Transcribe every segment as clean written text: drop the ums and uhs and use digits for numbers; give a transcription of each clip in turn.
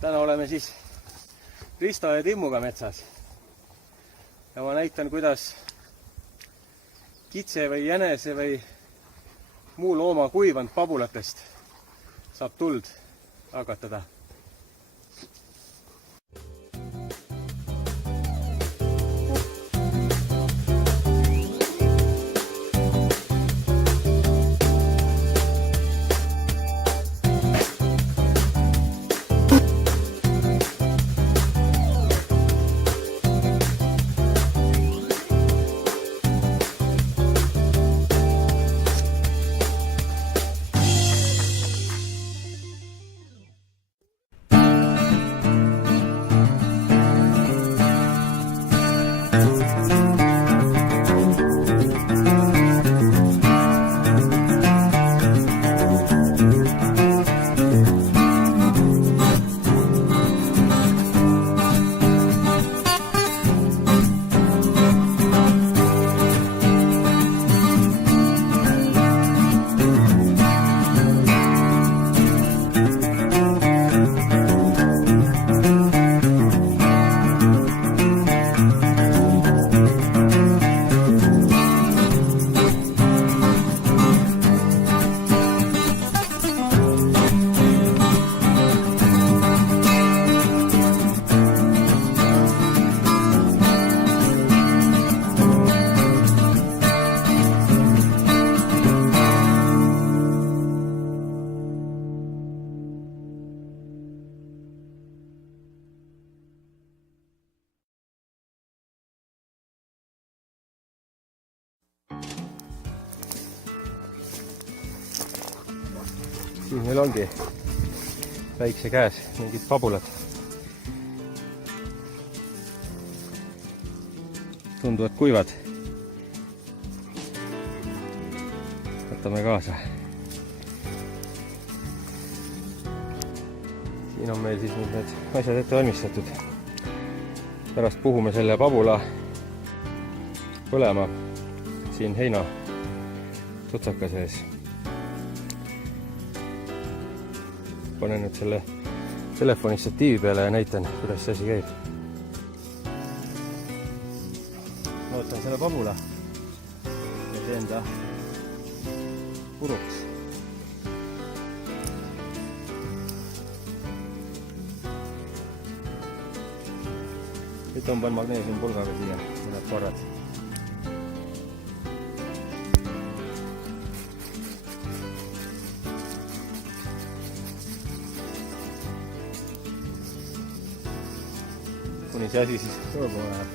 Täna oleme siis Risto ja Timmuga metsas. Ja ma näitan, kuidas kitse või jänese või muu looma kuivanud pabulatest saab tuld hakatada. Siin meil ongi väikse käes mingid pabulad. Tunduvad kuivad. Võtame kaasa. Siin on meil siis nüüd need asjad ette valmistatud. Pärast puhume selle pabula põlema siin heina tutsaka sees. Panen nüüd selle telefoni statiivi peale ja näitan, kuidas see asi käib. Ma võtan selle pabula ja teen ta puruks. Nüüd tõmban magneesiumpulgaga siia mõned korrad. Kuni see asi siis tõogu läheb.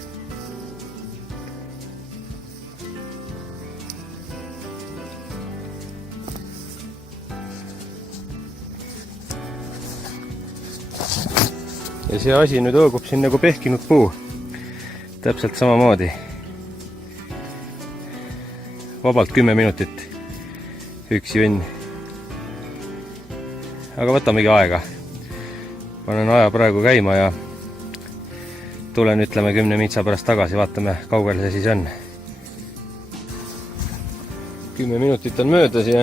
Ja see asi nüüd õõgub siin nagu pehkinud puu. Täpselt samamoodi. Vabalt 10 minutit. Üks jünn. Aga võtamegi aega. Panen aja praegu käima ja tulen, ütleme 10 mitsa pärast tagasi, vaatame, kaugel see siis on. 10 minutit on möödas ja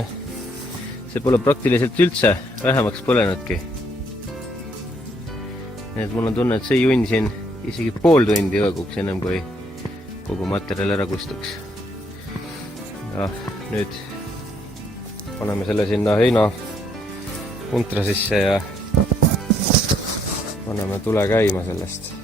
see pole praktiliselt üldse vähemaks põlenudki. Nii et mul on tunne, et see junn siin isegi pool tundi õõguks ennem kui kogu materjal ära kustuks. Ja nüüd paneme selle sinna heina puntra sisse ja paneme tule käima sellest.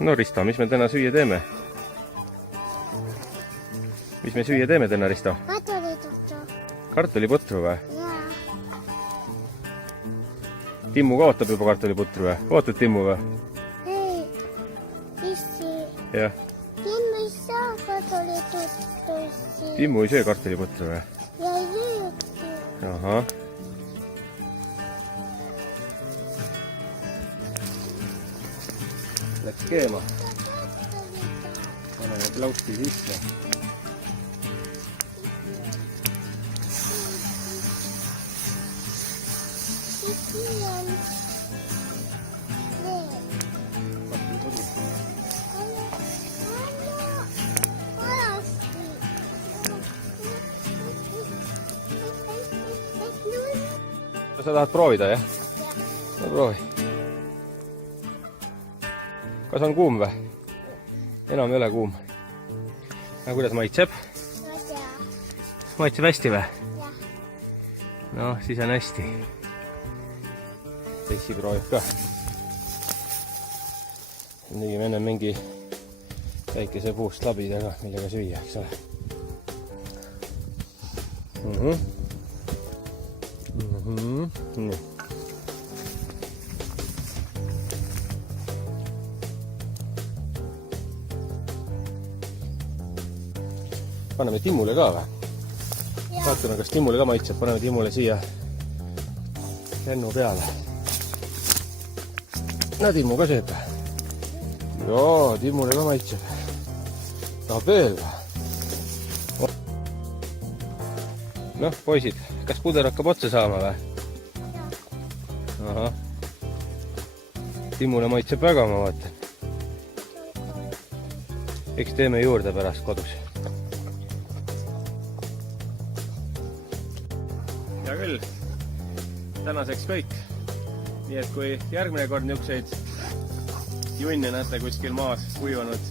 No Risto, mis me täna süüa teeme? Mis me süüa teeme täna, Risto? Kartulituttu. Kartuliputru või? Jaa. Timmu ka ootab juba kartuliputru või? Ootad Timmu või? Ei, issi. Jah. Timmu ei saa kartulituttusi. Timmu ei söö kartuliputru või? Ja ei süüki. Ahah. Läks keema. Paneme plausti sisse. Issi on need. Alasti. Sa tahad proovida, jah? No proovi. Kas on kuum või? Enam ei ole kuum. Aga kuidas maitseb? Ma tea. Maitseb hästi või? Jah. No, siis on hästi. Teisi proovib ka. Tegime enne mingi väikese puust labidaga, millega süüa, eks ole. Nii. Paneme Timmule ka või? Vaatame, kas Timmule ka maitseb. Paneme Timmule siia lennu peale. No Timmu ka sööb. Joo, Timmule ka maitseb. Tahab veel või? Noh, poisid, kas puder hakkab otsa saama või? Ahah. Timmule maitseb väga, ma vaatan. Eks teeme juurde pärast kodus. Hea küll, tänaseks kõik. Nii et kui järgmine kord niisuguseid junne näete kuskil maas kuivanud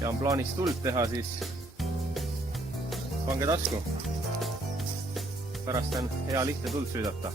ja on plaanis tuld teha, siis pange tasku. Pärast on hea lihtne tuld süüdata.